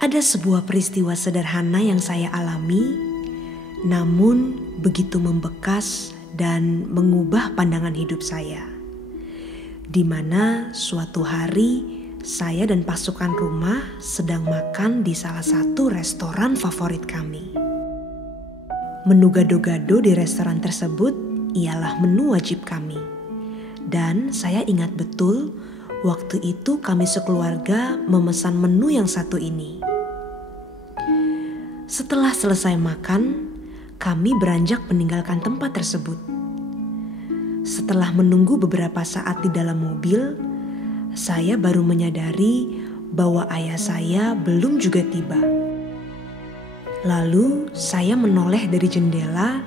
Ada sebuah peristiwa sederhana yang saya alami, namun begitu membekas dan mengubah pandangan hidup saya. Di mana suatu hari saya dan pasukan rumah sedang makan di salah satu restoran favorit kami. Menu gado-gado di restoran tersebut ialah menu wajib kami. Dan saya ingat betul waktu itu kami sekeluarga memesan menu yang satu ini. Setelah selesai makan, kami beranjak meninggalkan tempat tersebut. Setelah menunggu beberapa saat di dalam mobil, saya baru menyadari bahwa ayah saya belum juga tiba. Lalu saya menoleh dari jendela,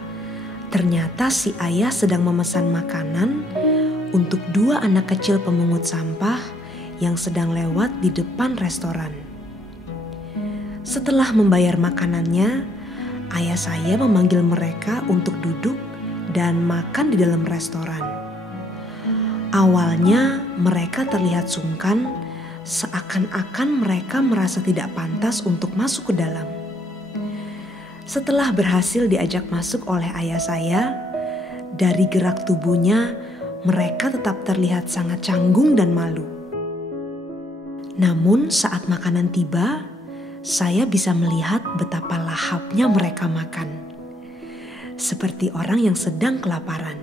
ternyata si ayah sedang memesan makanan untuk 2 anak kecil pemungut sampah yang sedang lewat di depan restoran. Setelah membayar makanannya, ayah saya memanggil mereka untuk duduk dan makan di dalam restoran. Awalnya mereka terlihat sungkan, seakan-akan mereka merasa tidak pantas untuk masuk ke dalam. Setelah berhasil diajak masuk oleh ayah saya, dari gerak tubuhnya mereka tetap terlihat sangat canggung dan malu. Namun saat makanan tiba, saya bisa melihat betapa lahapnya mereka makan. Seperti orang yang sedang kelaparan.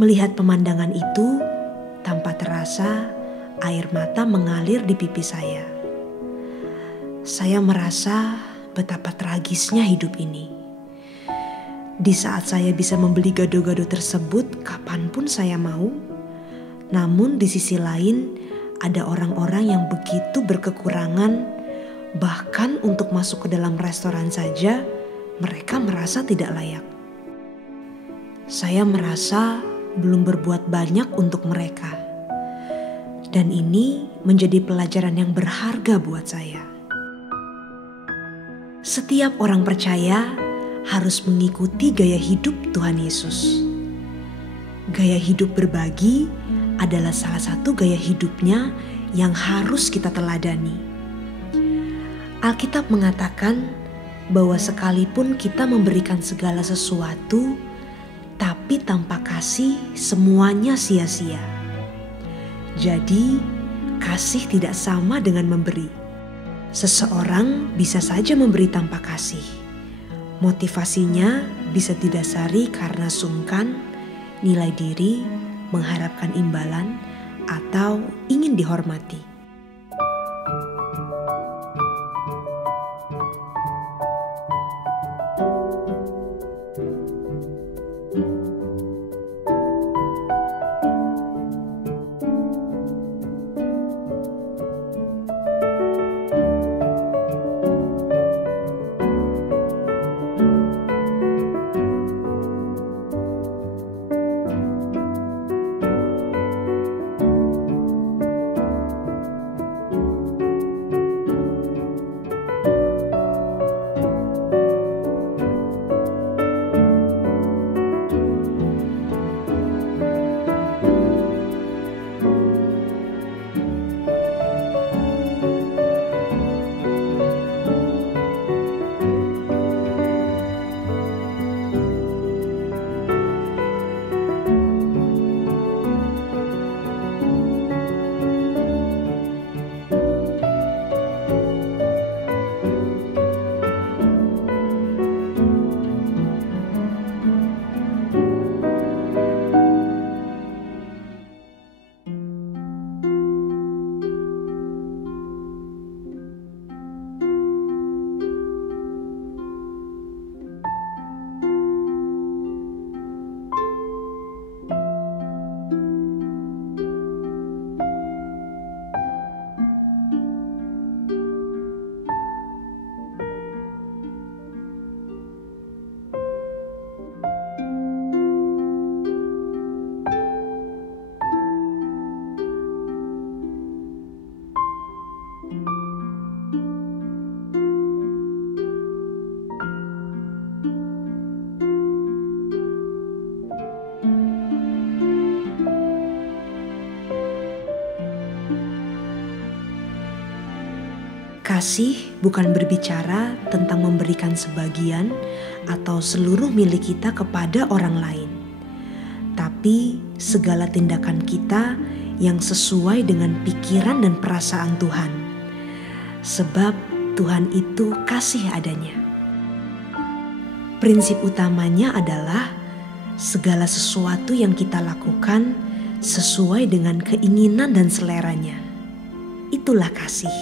Melihat pemandangan itu, tanpa terasa air mata mengalir di pipi saya. Saya merasa betapa tragisnya hidup ini. Di saat saya bisa membeli gado-gado tersebut kapanpun saya mau, namun di sisi lain ada orang-orang yang begitu berkekurangan. Bahkan untuk masuk ke dalam restoran saja, mereka merasa tidak layak. Saya merasa belum berbuat banyak untuk mereka. Dan ini menjadi pelajaran yang berharga buat saya. Setiap orang percaya harus mengikuti gaya hidup Tuhan Yesus. Gaya hidup berbagi adalah salah satu gaya hidupnya yang harus kita teladani. Alkitab mengatakan bahwa sekalipun kita memberikan segala sesuatu, tapi tanpa kasih semuanya sia-sia. Jadi, kasih tidak sama dengan memberi. Seseorang bisa saja memberi tanpa kasih. Motivasinya bisa didasari karena sungkan, nilai diri, mengharapkan imbalan, atau ingin dihormati. Kasih bukan berbicara tentang memberikan sebagian atau seluruh milik kita kepada orang lain, tapi segala tindakan kita yang sesuai dengan pikiran dan perasaan Tuhan. Sebab Tuhan itu kasih adanya. Prinsip utamanya adalah segala sesuatu yang kita lakukan sesuai dengan keinginan dan seleranya. Itulah kasih.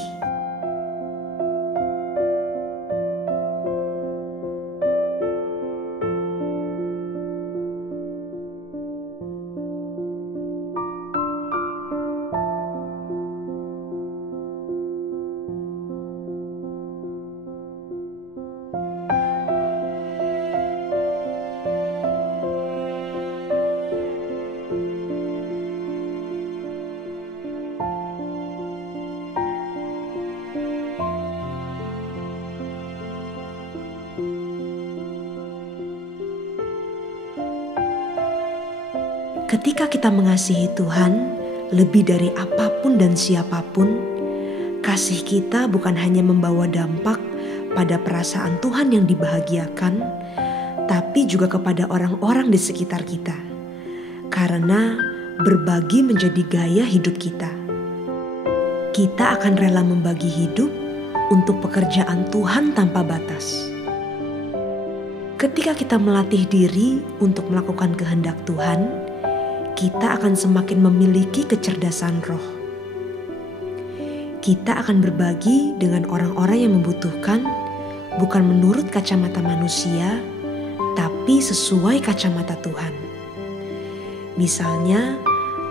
Ketika kita mengasihi Tuhan lebih dari apapun dan siapapun, kasih kita bukan hanya membawa dampak pada perasaan Tuhan yang dibahagiakan, tapi juga kepada orang-orang di sekitar kita. Karena berbagi menjadi gaya hidup kita. Kita akan rela membagi hidup untuk pekerjaan Tuhan tanpa batas. Ketika kita melatih diri untuk melakukan kehendak Tuhan, kita akan semakin memiliki kecerdasan roh. Kita akan berbagi dengan orang-orang yang membutuhkan, bukan menurut kacamata manusia, tapi sesuai kacamata Tuhan. Misalnya,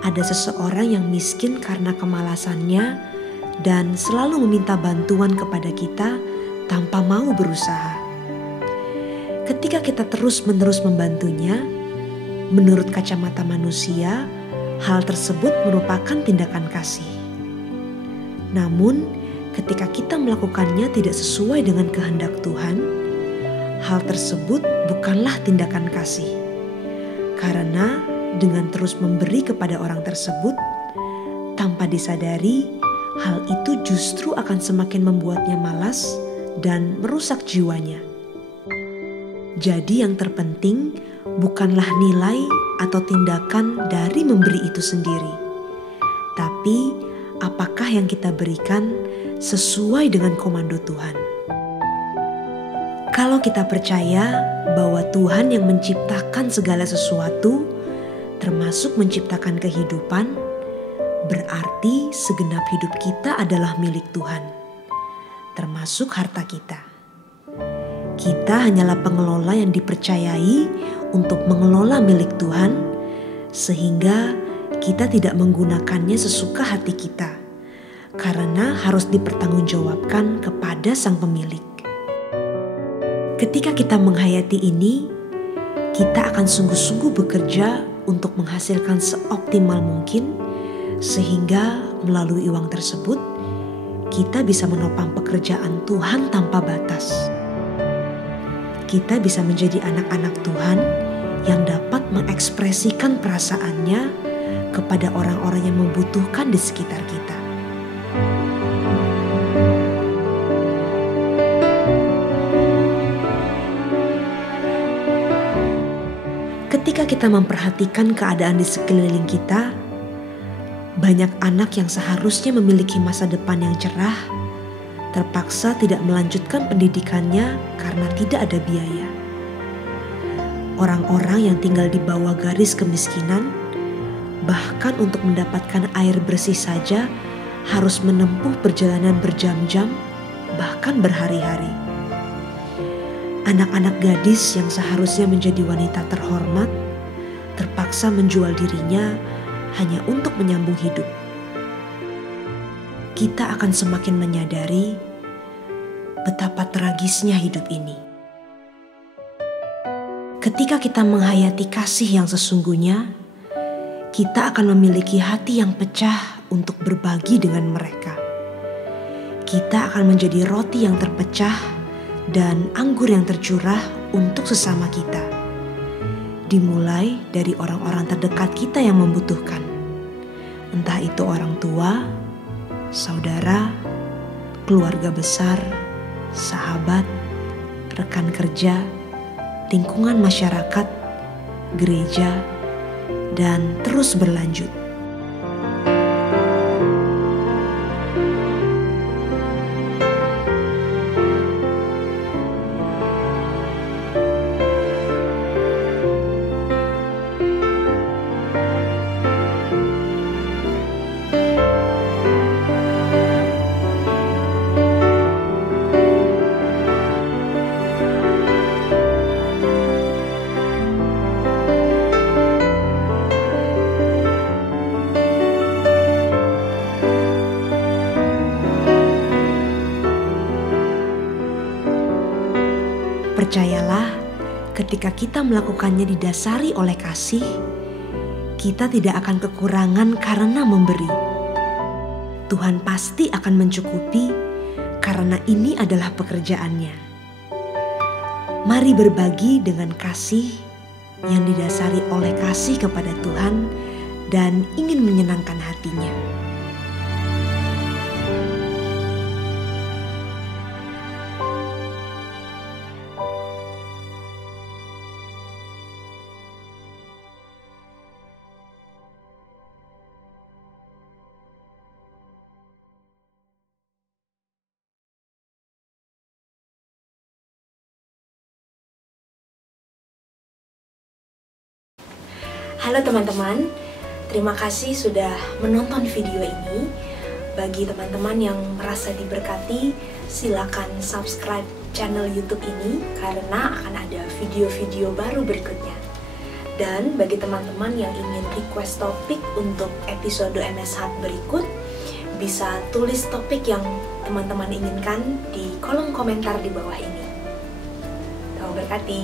ada seseorang yang miskin karena kemalasannya dan selalu meminta bantuan kepada kita tanpa mau berusaha. Ketika kita terus-menerus membantunya, menurut kacamata manusia, hal tersebut merupakan tindakan kasih. Namun, ketika kita melakukannya tidak sesuai dengan kehendak Tuhan, hal tersebut bukanlah tindakan kasih. Karena dengan terus memberi kepada orang tersebut, tanpa disadari, hal itu justru akan semakin membuatnya malas dan merusak jiwanya. Jadi yang terpenting bukanlah nilai atau tindakan dari memberi itu sendiri, tapi apakah yang kita berikan sesuai dengan komando Tuhan. Kalau kita percaya bahwa Tuhan yang menciptakan segala sesuatu, termasuk menciptakan kehidupan, berarti segenap hidup kita adalah milik Tuhan, termasuk harta kita. Kita hanyalah pengelola yang dipercayai untuk mengelola milik Tuhan, sehingga kita tidak menggunakannya sesuka hati kita, karena harus dipertanggungjawabkan kepada Sang Pemilik. Ketika kita menghayati ini, kita akan sungguh-sungguh bekerja untuk menghasilkan seoptimal mungkin, sehingga melalui uang tersebut, kita bisa menopang pekerjaan Tuhan tanpa batas. Kita bisa menjadi anak-anak Tuhan yang dapat mengekspresikan perasaannya kepada orang-orang yang membutuhkan di sekitar kita. Ketika kita memperhatikan keadaan di sekeliling kita, banyak anak yang seharusnya memiliki masa depan yang cerah terpaksa tidak melanjutkan pendidikannya karena tidak ada biaya. Orang-orang yang tinggal di bawah garis kemiskinan, bahkan untuk mendapatkan air bersih saja harus menempuh perjalanan berjam-jam, bahkan berhari-hari. Anak-anak gadis yang seharusnya menjadi wanita terhormat, terpaksa menjual dirinya hanya untuk menyambung hidup. Kita akan semakin menyadari betapa tragisnya hidup ini. Ketika kita menghayati kasih yang sesungguhnya, kita akan memiliki hati yang pecah untuk berbagi dengan mereka. Kita akan menjadi roti yang terpecah dan anggur yang tercurah untuk sesama kita. Dimulai dari orang-orang terdekat kita yang membutuhkan. Entah itu orang tua, saudara, keluarga besar, sahabat, rekan kerja, lingkungan masyarakat, gereja, dan terus berlanjut. Percayalah, ketika kita melakukannya didasari oleh kasih, kita tidak akan kekurangan karena memberi. Tuhan pasti akan mencukupi karena ini adalah pekerjaannya. Mari berbagi dengan kasih yang didasari oleh kasih kepada Tuhan dan ingin menyenangkan hatinya. Halo teman-teman, terima kasih sudah menonton video ini. Bagi teman-teman yang merasa diberkati, silakan subscribe channel YouTube ini karena akan ada video-video baru berikutnya. Dan bagi teman-teman yang ingin request topik untuk episode MS Hub berikut, bisa tulis topik yang teman-teman inginkan di kolom komentar di bawah ini. Tuhan berkati.